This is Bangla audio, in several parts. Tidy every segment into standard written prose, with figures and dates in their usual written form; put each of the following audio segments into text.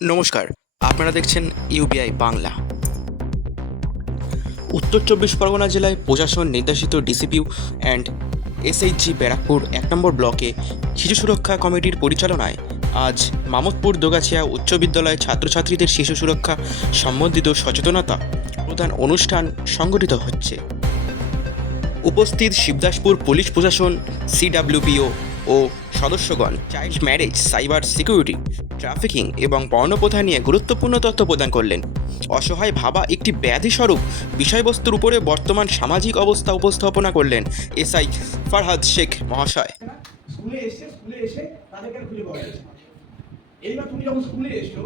নমস্কার, আপনারা দেখছেন ইউবিআই বাংলা। উত্তর চব্বিশ পরগনা জেলায় প্রশাসন নির্দেশিত ডিসিপিউ অ্যান্ড এসএইচজি ব্যারাকপুর 1 নম্বর ব্লকে শিশু সুরক্ষা কমিটির পরিচালনায় আজ মামদপুর দোগাছিয়া উচ্চ বিদ্যালয়ের ছাত্রছাত্রীদের শিশু সুরক্ষা সম্বন্ধিত সচেতনতা প্রদান অনুষ্ঠান সংগঠিত হচ্ছে। উপস্থিত শিবদাসপুর পুলিশ প্রশাসন, সিডাব্লিউপিও ও সদস্যগণ child marriage, cyber security, trafficking এবং বর্ণপ্রথা নিয়ে গুরুত্বপূর্ণ তথ্য প্রদান করলেন। অসহায় ভাবা একটি ব্যাধিস্বরূপ বিষয়বস্তুর উপরে বর্তমান সামাজিক অবস্থা উপস্থাপনা করলেন এসআই ফারহাদ শেখ মহাশয়। স্কুলে এসে তাদেরকে খুঁজে পাওয়া যাচ্ছে। এইবার তুমি যখন স্কুলে এসছো,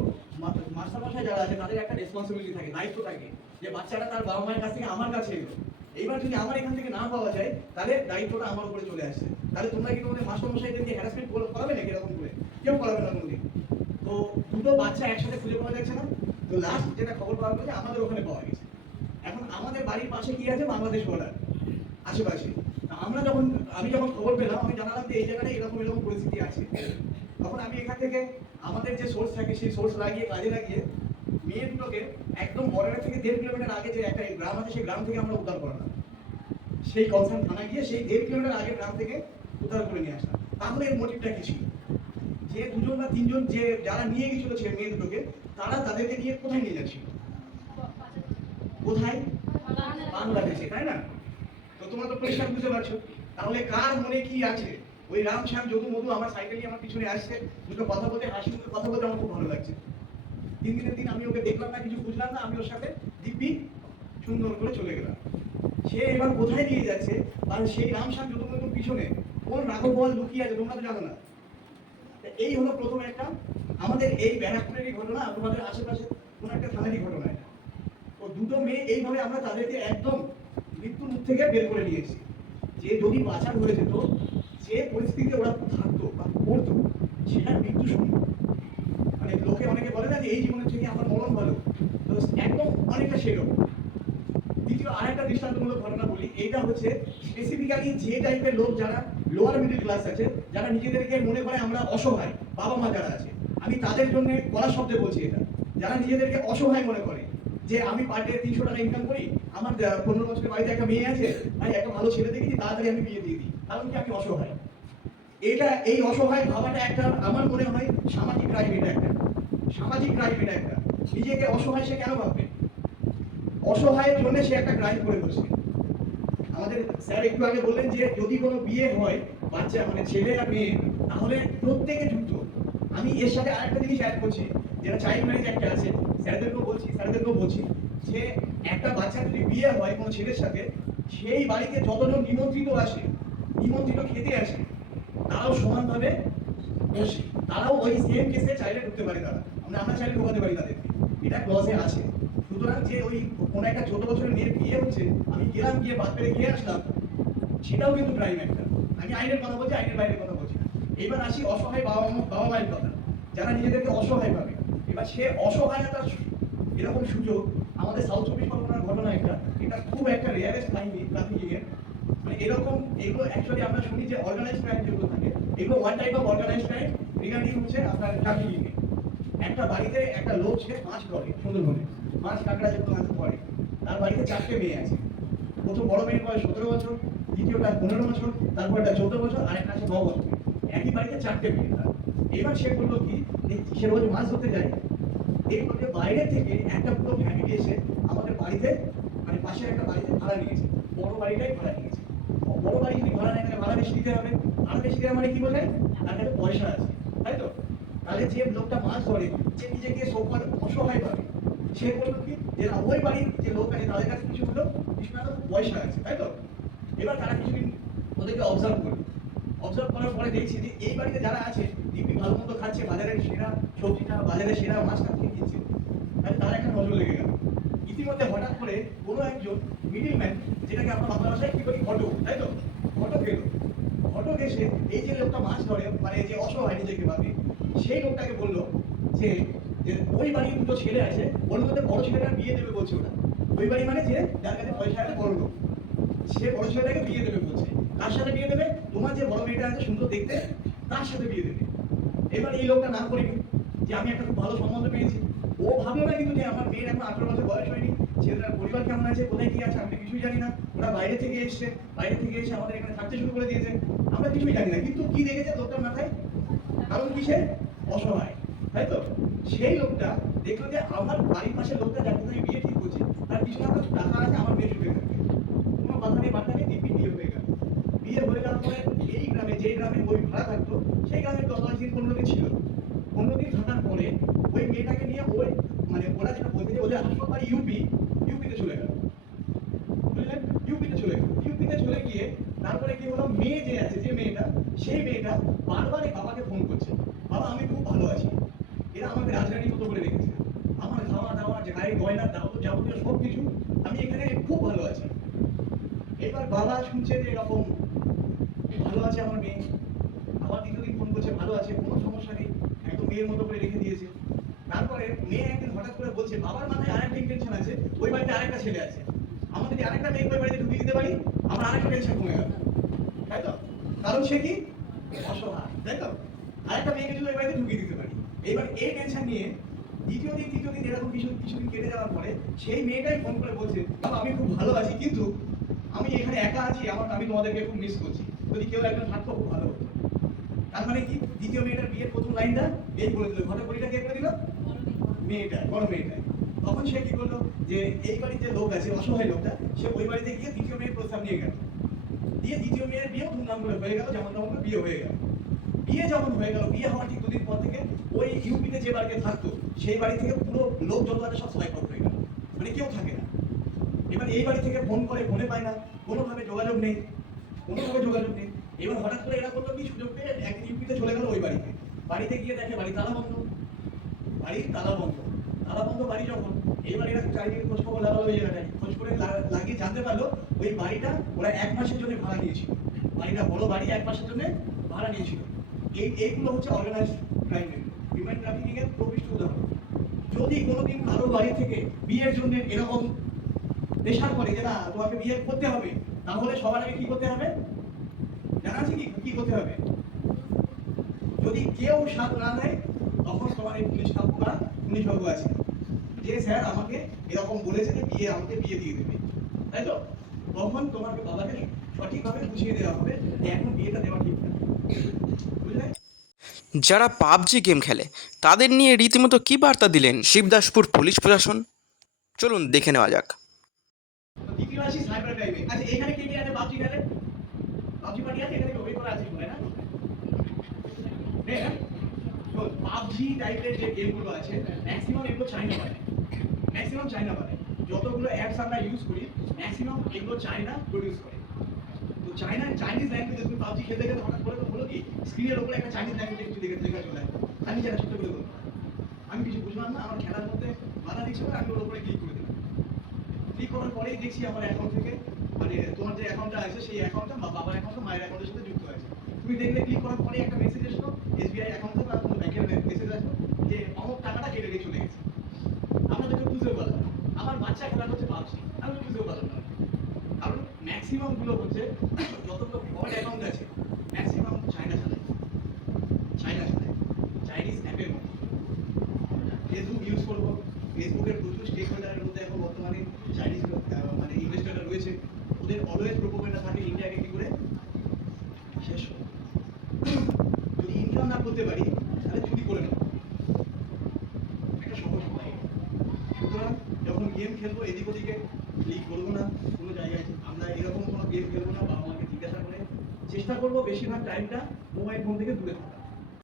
মাস্টারমশাই যারা আছে তাদের একটা রেসপন্সিবিলিটি থাকে, দায়িত্ব থাকে যে বাচ্চাটা তার বাবা মায়ের কাছ থেকে আমার কাছে এলো। এইবার যদি আমার এখান থেকে না পাওয়া যায় তাহলে দায়িত্বটা আমার উপরে চলে আসছে। তাহলে তোমরা কি তোমাদের মাস্টারমশাইদেরকে হ্যারাসমেন্ট করাবে নাকি? এরকম করে কেউ করাবে না কোনোদিন। তো দুটো বাচ্চা একসাথে খুঁজে পাওয়া যাচ্ছে না। তো লাস্ট যেটা খবর পাওয়া গেছে আমাদের ওখানে পাওয়া গেছে। এখন আমাদের বাড়ির পাশে কি আছে? বাংলাদেশ বর্ডার আশেপাশে। আমি যখন খবর পেলাম, আমি জানালাম যে এই জায়গাটায় এরকম এরকম পরিস্থিতি আছে। তখন আমি এখান থেকে আমাদের যে সোর্স থাকে সেই সোর্স কাজে লাগিয়ে মেয়ে দুটোকে একদম বর্ডার থেকে 1.5 কিলোমিটার আগে যে একটা গ্রাম আছে সেই গ্রাম থেকে আমরা উদ্ধার করলাম। সেই কনসার্ন থানা গিয়ে সেই 1.5 কিলোমিটার আগে গ্রাম থেকে উদ্ধার করে নিয়ে আসলাম। তাহলে এর মোটিভটা কি ছিল? যে দুজন বা তিনজন যে যারা নিয়ে গেছিল ছেলে মেয়ে দুটোকে, তারা তাদেরকে নিয়ে কোথায় নিয়ে যাচ্ছিল? কোথায়? বাংলাদেশে, তাই না? তো তোমরা তো পরিষ্কার বুঝতে পারছো। তাহলে কার মনে কি আছে? ওই রাম শ্যাম যদু মধু আমার সাইকেল নিয়ে আমার পিছনে আসছে, দুটো কথা বলতে, হাসি মুখে কথা বলতে আমার খুব ভালো লাগছে। 3 দিনের দিন আমি ওকে দেখলাম না, কিছু বুঝলাম না, আমি ওর সাথে দিব্যি সুন্দর করে চলে গেলাম। সে এবার কোথায় নিয়ে যাচ্ছে? আর সেই রাম শ্যাম যদু মধুর পিছনে কোন রাঘব বল লুকিয়ে আছে তোমরা তো জানো না। এই হলো প্রথম একটা আমাদের এই ব্যারাকপুরেরই ঘটনা, তোমাদের আশেপাশে কোন একটা থানারই ঘটনা। ও দুটো মেয়ে এইভাবে আমরা তাদেরকে একদম মৃত্যুর মুখ থেকে বের করে নিয়েছি। যে যদি বাঁচার হয়ে যেত, যে পরিস্থিতিতে ওরা থাকতো বা পড়তো, সেটা মৃত্যু সম্ভব। মানে লোকে অনেকে বলে না যে এই জীবনের থেকে আমার মরণ ভালো, তো একদম অনেকটা সেরকম। দ্বিতীয় আরেকটা দৃষ্টান্তমূলক ঘটনা বলি। এইটা হচ্ছে স্পেসিফিক্যালি যে টাইপের লোক যারা লোয়ার মিডল ক্লাস আছে, যারা নিজেদেরকে মনে করে আমরা অসহায়, বাবা মা যারা আছে, আমি তাদের জন্য গলা শব্দে বলছি এটা। যারা নিজেদেরকে অসহায় মনে করে যে আমি পার ডে 300 টাকা ইনকাম করি, আমার 15 বছরের বাড়িতে একটা মেয়ে আছে, ভাই একটা ভালো ছেলে দেখেছি, তাড়াতাড়ি আমি বিয়ে দিয়ে দিই, কারণ কি আমি অসহায়। এই অসহায় ভাবাটা একটা আমার মনে হয় সামাজিক ক্রাইম। এটা একটা সামাজিক ক্রাইম। এটা একটা নিজেকে অসহায় সে কেন ভাববে? অসহায়ের জন্য সে একটা ক্রাইম করে বসে। আমাদের স্যার একটু আগে বললেন যে যদি কোনো বিয়ে হয়, বাচ্চা মানে ছেলে আর মেয়ে, তাহলে প্রত্যেকে যুক্ত। আমি এর সাথে আরেকটা জিনিস অ্যাড করছি, যেটা চাইল্ড ম্যারেজ একটা আছে, স্যারদেরকেও বলছি যে একটা বাচ্চা যদি বিয়ে হয় কোনো ছেলের সাথে, সেই বাড়িতে যতজন নিমন্ত্রিত আসে, নিমন্ত্রিত খেতে আসে, তারাও সমানভাবে দোষী। তারাও ওই সেম কেসে চাইলে ঢুকতে পারে। আমরা চাইলে ঢোকাতে পারি তাদের। এটা ক্লজে আছে। সুতরাং যে ওই কোনো একটা 14 বছরের মেয়ের বিয়ে হচ্ছে, আমি গেলাম, গিয়ে বাদ পেরে খেয়ে আসলাম, সেটাও কিন্তু ক্রাইম একটা। আমি আইনের কথা বলছি, আইনের বাইরের কথা বলছি না। এইবার আসি অসহায় বাবা মায়ের কথা, যারা নিজেদেরকে অসহায় ভাবে। এবার সে অসহায়তার এরকম সুযোগ আমাদের সাউথ চব্বিশ পরগনার ঘটনা একটা, এটা খুব একটা রেয়ারেস্ট কাহিনী ট্রাফিকিং এর। মানে এগুলো অ্যাকচুয়ালি আমরা শুনি যে অর্গানাইজড ক্রাইম যেগুলো থাকে, এগুলো one type of organised crime regarding হচ্ছে আপনার ট্রাফিকিং এ। একটা বাড়িতে একটা লোক সে মাছ ধরে, সুন্দরবনে মাছ কাঁকড়া যেগুলো মাছ ধরে, তার বাড়িতে 4টে মেয়ে আছে। প্রথম বড় মেয়ের বয়স 17 বছর, দ্বিতীয়টা 15 বছর, তারপরটা 14 বছর, আর একটা আছে 9 বছর। একই বাড়িতে 4টে মেয়ে তার। এবার সে বললো কি, সে রোজ মাছ ধরতে যায়, এই বলতে বাইরে থেকে একটা পুরো ফ্যামিলি এসে আমাদের বাড়িতে, মানে পাশের একটা বাড়িতে ভাড়া নিয়েছে। বড় বাড়িটাই ভাড়া নিয়েছে। বড় বাড়ি যদি ভাড়া নেয়, ভাড়া বেশি দিতে হবে। ভাড়া বেশি দেওয়া মানে কি বোঝায়? তার কাছে পয়সা আছে, তাই তো? তাহলে যে লোকটা মাছ ধরে, যে নিজেকে সৌভার অসহায় ভাবে, সে বললো কি যে ওই বাড়ির যে লোক আছে তাদের কাছে কিছু হলো, কিছু না পয়সা আছে, তাই তো? এবার তারা কিছুদিন ওদেরকে অবজার্ভ করলো। অবজার্ভ করার পরে দেখছি যে এই বাড়িতে যারা আছে দিব্যি ভালো মতো খাচ্ছে, বাজারের সেরা সবজিটা, বাজারের সেরা মাছটা খেয়ে কিনছে। তাহলে তার একটা নজর লেগে গেল। ইতিমধ্যে হঠাৎ করে কোনো একজন মিডিল ম্যান, যেটাকে আমরা বাংলা ভাষায় কি বলি ঘটক, তাই তো? ঘটক এলো। ঘটক এসে এই যে লোকটা মাছ ধরে, মানে যে অসহায় নিজেকে ভাবে, সেই লোকটাকে বললো যে ওই বাড়ির দুটো ছেলে আছে, ওর মধ্যে বড় ছেলেটার বিয়ে দেবে বলছে ওরা। ওই বাড়ি মানে যে যার কাছে পয়সা আছে, বড় লোক, সে বড় ছেলেটাকে বিয়ে দেবে বলছে। কার সাথে বিয়ে দেবে? তোমার যে বড় মেয়েটা আছে সুন্দর দেখতে, তার সাথে বিয়ে দেবে। এবার এই লোকটা না করেনি, যে যে আমি একটা খুব ভালো সম্বন্ধ পেয়েছি। ও ভাবলো না কিন্তু যে আমার মেয়ের এখন 18 বছর বয়স হয়নি, ছেলেটার পরিবার কেমন আছে, কোথায় কি আছে, আমি কিছুই জানি না। ওরা বাইরে থেকে এসছে, বাইরে থেকে এসে আমাদের এখানে থাকতে শুরু করে দিয়েছে, আমরা কিছুই জানি না। কিন্তু কি দেখেছে লোকটার মাথায়? কারণ কি, সে অসহায়, তাই তো? সেই লোকটা দেখলো যে আমার বাড়ির পাশে লোকটা যাকে আমি বিয়ে ঠিক করছি, তার পিছনে আমার টাকা আছে, আমার মেয়ে সুখে থাকবে, কোনো কথা নেই বার্তা নেই, দিব্যি বিয়ে হয়ে গেল। বিয়ে হয়ে যাওয়ার পরে এই গ্রামে, যে গ্রামে ওই ভাড়া থাকতো, সেই গ্রামে 10 দিন 15 দিন ছিল। 15 দিন থাকার পরে ওই মেয়েটাকে নিয়ে ওই মানে ওরা যেটা বলতে যে ওদের হাসপাতাল ইউপিতে চলে গেল, বুঝলেন? ইউপিতে চলে গেল। ইউপিতে চলে গিয়ে তারপরে কি হলো, মেয়ে যে আছে, যে মেয়েটা, সেই মেয়েটা বারবার এই বাবাকে ফোন করছে, বাবা আমি খুব ভালো আছি, এরা আমাকে রাজরানীর মতো করে রেখেছে, আমার খাওয়া দাওয়া, গায়ে গয়না যাবতীয় সব কিছু, আমি এখানে খুব ভালো আছি। এবার বাবা শুনছে যে এরকম ভালো আছে আমার মেয়ে, আবার দ্বিতীয় দিন ফোন করছে, ভালো আছে, কোনো সমস্যা নেই, একদম মেয়ের মতো করে রেখে দিয়েছে। তারপরে মেয়ে একদিন হঠাৎ করে বলছে, বাবার মাথায় আরেকটা ইন্টেনশন আছে, ওই বাড়িতে আরেকটা ছেলে আছে, আমরা যদি আরেকটা মেয়ে ওই বাড়িতে ঢুকিয়ে দিতে পারি, আমার আরেকটা টেনশন কমে গেল, তাই তো? কারণ সে কি, অসহায়, তাই তো? আরেকটা মেয়েকে যদি ওই বাড়িতে ঢুকিয়ে দিতে পারি, এইবার এই টেনশন নিয়ে দ্বিতীয় দিন তৃতীয় দিন এরকম কিছুদিন কেটে যাওয়ার পরে সেই মেয়েটাই ফোন করে বলছে, বাবা আমি খুব ভালো আছি, কিন্তু আমি এখানে একা আছি, আমি তোমাদেরকে খুব মিস করছি, যদি কেউ একজন থাকতো খুব ভালো হতো। তার মানে কি, দ্বিতীয় মেয়েটার বিয়ের প্রথম লাইনটা এই বলে দিল, ঘরে পরিটা কে করে দিল? মেয়েটা, বড় মেয়েটা। তখন সে কি করলো, যে এই বাড়ির যে লোক আছে, অসহায় লোকটা, সে ওই বাড়িতে গিয়ে দ্বিতীয় মেয়ের প্রস্তাব নিয়ে গেল, দিয়ে দ্বিতীয় মেয়ের বিয়েও ধুমধাম করে হয়ে গেল, যেমন তেমন করে বিয়ে হয়ে গেল। বিয়ে যখন হয়ে গেল, বিয়ে হওয়ার ঠিক 2 দিন পর থেকে ওই ইউপিতে যে বাড়িতে থাকতো, সেই বাড়ি থেকে পুরো লোক যত আছে সব সোয়াইপ আউট হয়ে গেল, মানে কেউ থাকে না। এবার এই বাড়ি থেকে ফোন করে, ফোনে পায় না, কোনোভাবে যোগাযোগ নেই, কোনোভাবে যোগাযোগ নেই। এবার হঠাৎ করে এরা করলো কি, সুযোগ পেয়ে একদিন ইউপিতে চলে গেল ওই বাড়িতে। বাড়িতে গিয়ে দেখে বাড়ি তালা বন্ধ, বাড়ির তালা বন্ধ, তালা বন্ধ বাড়ি যখন, এইবার এরা চারিদিকে খোঁজ খবর লাগালো, ওই জায়গাটায় খোঁজ করে লাগিয়ে জানতে পারলো ওই বাড়িটা ওরা 1 মাসের জন্য ভাড়া নিয়েছিল। বাড়িটা বড় বাড়ি, 1 মাসের জন্য ভাড়া নিয়েছিল। এইগুলো হচ্ছে অর্গানাইজড ক্রাইম, হিউম্যান ট্রাফিকিং এর প্রকৃষ্ট উদাহরণ। যদি কোনোদিন কারো বাড়ি থেকে বিয়ের জন্য এরকম প্রেশার করে যে না তোমাকে বিয়ে করতে হবে, তাহলে সবার আগে কি করতে হবে জানা আছে? কি করতে হবে? যদি কেউ সাথ না দেয়, তখন তোমার এই পুলিশ কাকু বা পুলিশ বাবু আছে, যে স্যার আমাকে এরকম বলেছে যে আমাকে বিয়ে দিয়ে দেবে, তাই তো? তখন তোমাকে বাবাকে সঠিকভাবে বুঝিয়ে দেওয়া হবে যে এখন বিয়েটা দেওয়া ঠিক না, বুঝলে? যারা পাবজি গেম খেলে তাদের নিয়ে রীতিমতো কী বার্তা দিলেন শিবদাসপুর পুলিশ প্রশাসন, চলুন দেখে নেওয়া যাক। দ্বিতীয় আসি সাইবার ক্রাইমে। আচ্ছা এখানে কে কে আছে পাবজি খেলে? পাবজি পার্টি আছে এখানে, ওই করে আছে তাই না? হ্যাঁ, তো পাবজি টাইপের যে গেমগুলো আছে, ম্যাক্সিমাম এগুলো চাইনা বানায়, ম্যাক্সিমাম চাইনা বানায়। যতগুলো অ্যাপস আমরা ইউজ করি, ম্যাক্সিমাম এগুলো চাইনা প্রডিউস করে। তো চাইনিজ ল্যাঙ্গুয়েজে তুমি পাবজি খেলতে গেলে হঠাৎ করে তো হলো কি, স্ক্রিনের উপরে একটা চাইনিজ ল্যাঙ্গুয়েজে কিছু লেখা চলে আসে, আমি যেটা সত্য করে বলবো, আমি কিছু বুঝলাম না, আমার খেলার মধ্যে বাধা দিচ্ছিল, আমি ওর উপরে ক্লিক করে দিলাম। ক্লিক করার পরেই দেখছি আমার অ্যাকাউন্ট থেকে, মানে তোমার যে অ্যাকাউন্টটা আছে সেই অ্যাকাউন্টটা বাবার অ্যাকাউন্টটা মায়ের অ্যাকাউন্টের সাথে যুক্ত আছে। তুমি দেখলে ক্লিক করার পরে একটা মেসেজ আসলো, এসবিআই অ্যাকাউন্টে বা কোনো ব্যাংকের মেসেজ আসলো যে অমুক টাকাটা কেটে দিয়ে চলে গেছে। আমরা তো বুঝতেও পারলাম না, আমার বাচ্চা খেলা করছে পাবজি, আমি বুঝতেও পারলাম না। কারণ ম্যাক্সিমাম গুলো হচ্ছে, যতগুলো ফ্রড অ্যাকাউন্ট আছে ম্যাক্সিমাম চাইনা চালায়, চাইনিজ অ্যাপের মধ্যে। ফেসবুক ইউজ করবো, ফেসবুকের প্রচুর স্টেক হোল্ডারের মধ্যে এখন বর্তমানে চাইনিজ মানে ইনভেস্টররা রয়েছে, ওদের অলওয়েজ প্রোপোগেন্ডা থাকে ইন্ডিয়াকে কি করে শেষ হবে। যদি ইনকাম না করতে পারি তাহলে চুরি করে নেবো, একটা সহজ উপায়। সুতরাং যখন গেম খেলবো এদিক ওদিকে ক্লিক করবো না, কোনো জায়গায় আমরা এরকম কোনো গেম খেলবো না, বাবা মাকে জিজ্ঞাসা করে চেষ্টা করবো বেশিরভাগ টাইমটা মোবাইল ফোন থেকে দূরে থাকা।